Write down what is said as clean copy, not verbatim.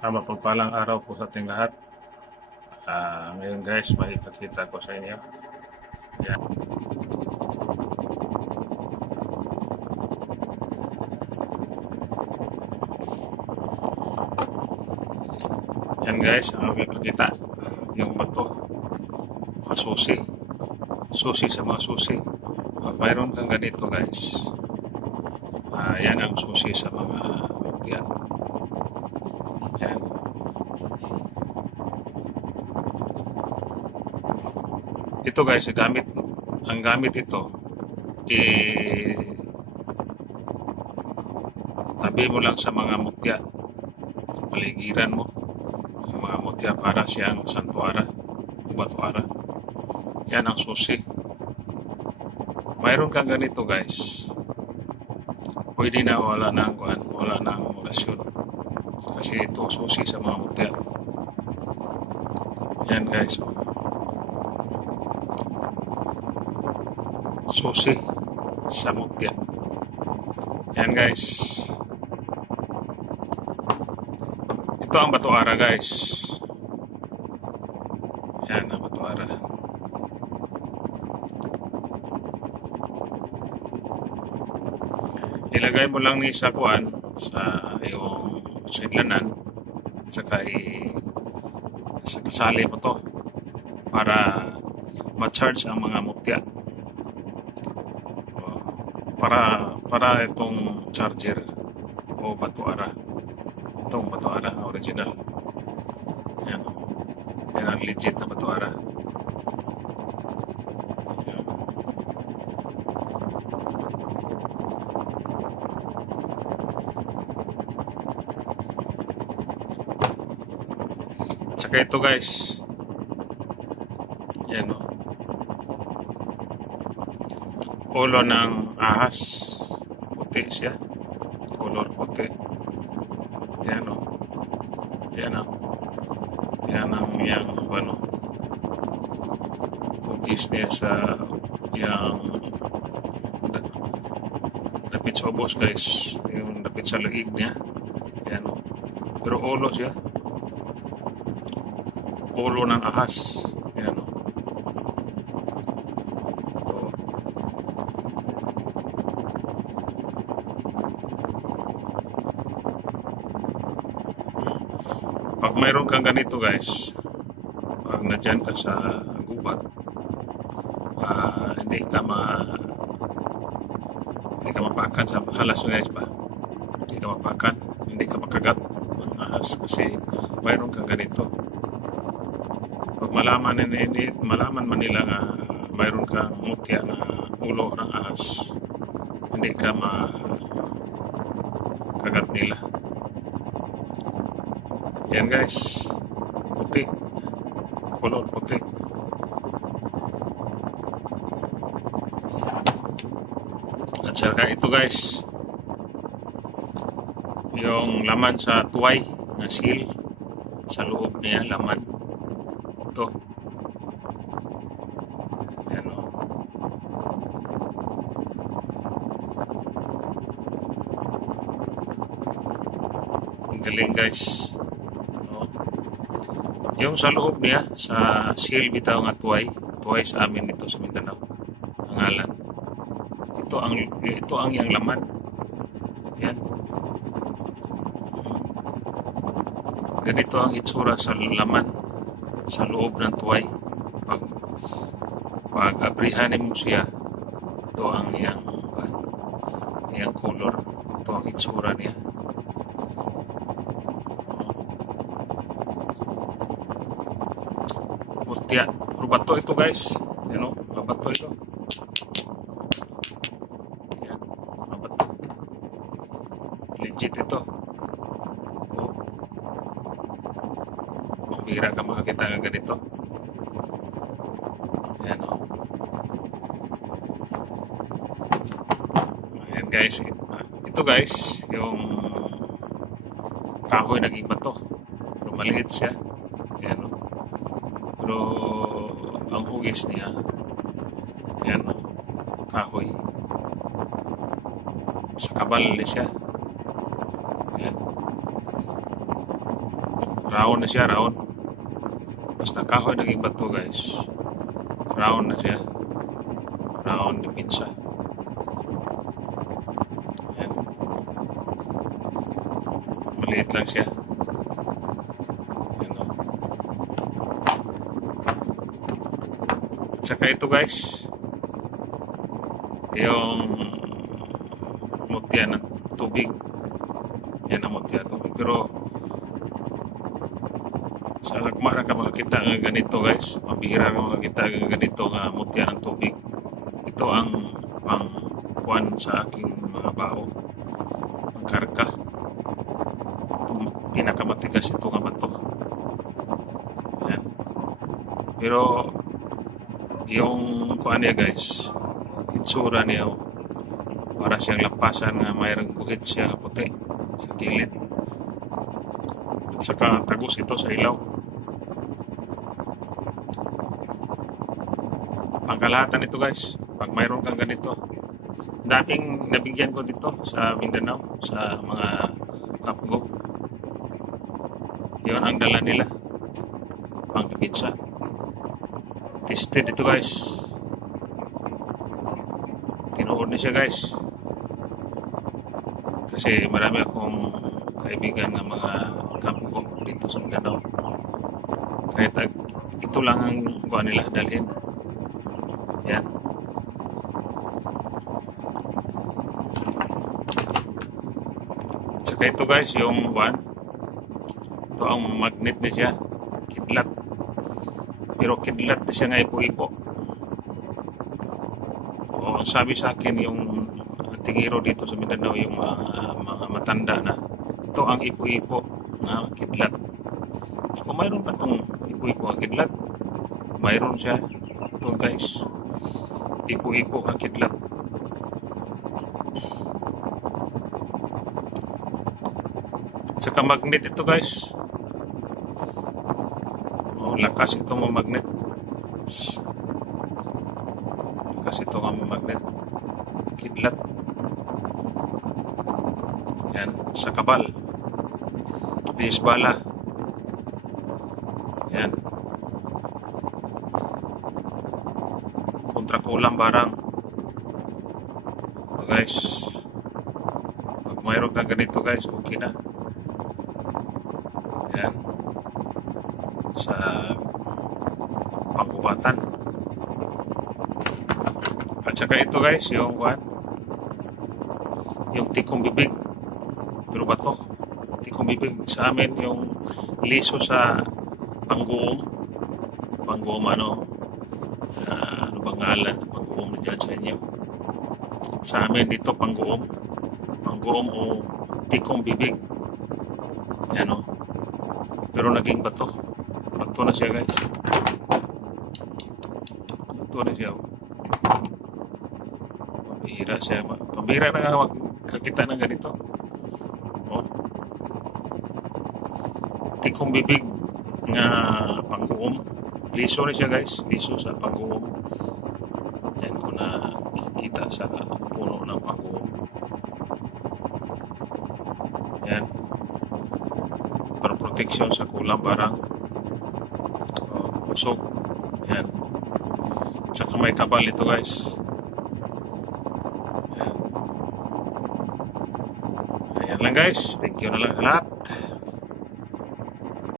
Mapagpalang araw po sa ating lahat. Ngayon guys, may ipakita ko sa inyo. Yan, yan guys, ang ipakita. Yung bato, mga susi. Susi sa mga susi. Pag mayroon kang ganito guys, yan ang susi sa mga yan. Yan. Ito guys, ang gamit ito, tabi mo lang sa mga mutya, paligiran mo, ang mga mutya para siyang santuara o batuara. Yan ang susi. Mayroon kang ganito guys, pwede na wala nang orasyon. Kasi ito susi sa mga mutya. Yan guys. Susi sa mutya. Yan guys. Ito ang batuara guys. Yan ang batuara. Ilagay mo lang ni sa kuan sa iyong sidlanan saka sa kasali mo to para ma-charge ang mga mutya. Para itong charger o batuara. Itong batuara original. Yan. Yan ang legit na batuara. Yan. Tsaka ito guys. Yan o. Ulo ng ahas. Puti siya. Color puti. Yan o. Yan o. Yan ang yang ano. Hugis niya sa yang lapit sa ubos guys. Yung lapit sa leeg niya. Yan o. Pero ulo siya. Ulo ng ahas. Yan o. Pag mayroon kang ganito guys, pag nadyan ka sa gubat, hindi ka mapakan sa halas guys ba? Hindi ka mapakan, hindi ka makagat ng ahas kasi mayroon kang ganito. Pag malaman man nila nga mayroon kang mutya na ulo ng ahas, hindi ka makagat nila. Yan guys, puti, kulot puti. At saka ito guys, yung laman sa tuway na seal, sa loob niya laman. Ito. Yan o. Ang galing guys. Yung sa loob niya, sa seal bitaw nga tuway sa amin dito sa Mindanao, ang ngalan. Ito ang yang laman. Yan. Ganito ang itsura sa laman, sa loob ng tuway. Pag abrihanin mo siya, ito ang yang color. Ito ang itsura niya. Mutya. Pero bato ito guys. Yan o. Mga bato ito. Yan. Mga bato. Legit ito. O. Mambira ka makakita ng ganito. Yan o. Ayan guys. Ito guys. Yung kahoy naging bato. Pero maliit siya. Yan o. Pero ang hugis niya, yan o, kahoy. Sa kabal siya. Yan. Round na siya, round. Basta kahoy naging bato guys. Round na siya. Round na pinsa. Yan. Maliit lang siya. Yan o. At saka ito guys, yung mutya ng tubig. Yan ang mutya ng tubig. Pero sa lagma na ka makakita ng ganito guys. Mabihira ka makakita ng ganito nga mutya ng tubig. Ito ang pangkuan sa aking mga bao. Ang karga. Pinakamatigas ito nga bato. Yan. Pero yung kuan niya guys, itsura niya para siyang lampasan nga mayroong guhit siya nga puti sa gilid. At saka tagos ito sa ilaw. Pangkalahatan ito guys, pag mayroon kang ganito. Dating nabigyan ko dito sa Mindanao, sa mga kapgo. Yun ang dala nila. Pangpipinsa. Tested ito guys. Tinuod na siya guys. Kasi marami akong kaibigan ng mga kapgo dito sa Mindanao. Kahit ito lang ang kuha nila dalhin. Yan. Saka ito guys, yung one. Ito ang magnet na siya. Kidlat. Pero kidlat na siya nga ipo-ipo. O, sabi sa akin yung tingiro dito sa Mindanao, yung mga matanda na. Ito ang ipo-ipo na kidlat. Kung mayroon pa itong ipo-ipo ang kidlat, mayroon siya. Ito guys. Ipo-ipo ang kidlat. Saka magnet ito guys. Oh, lakas ito mga magnet. Lakas ito mga magnet. Kidlat. Yan. Sa kabal. Bisbala. Yan. Kontra-kulang barang. So guys, pag mayroon ka ganito guys, okay na. Yan. Sa pangubatan. At saka ito guys, yung what? Yung tikong bibig. Pero bato. Tikong bibig sa amin yung liso sa pangguom. Pangguom ano bang ngalan? Pangguom na dyan sa inyo. Sa amin dito pangguom. Pangguom o tikong bibig. Yan o. Pero naging bato. Bato na siya guys. Bato na siya. Pambihira siya. Pambihira na nga kakita ng ganito. O. Tikong bibig nga pangguom. Liso na siya guys. Liso sa pangguom. Yan ko na kita sa puno ng pangguom. Yan. Para proteksyon sa kulang barang. Usok. Yan. Saka may kabal ito guys. Yan. Ayan lang guys. Thank you na lang sa lahat.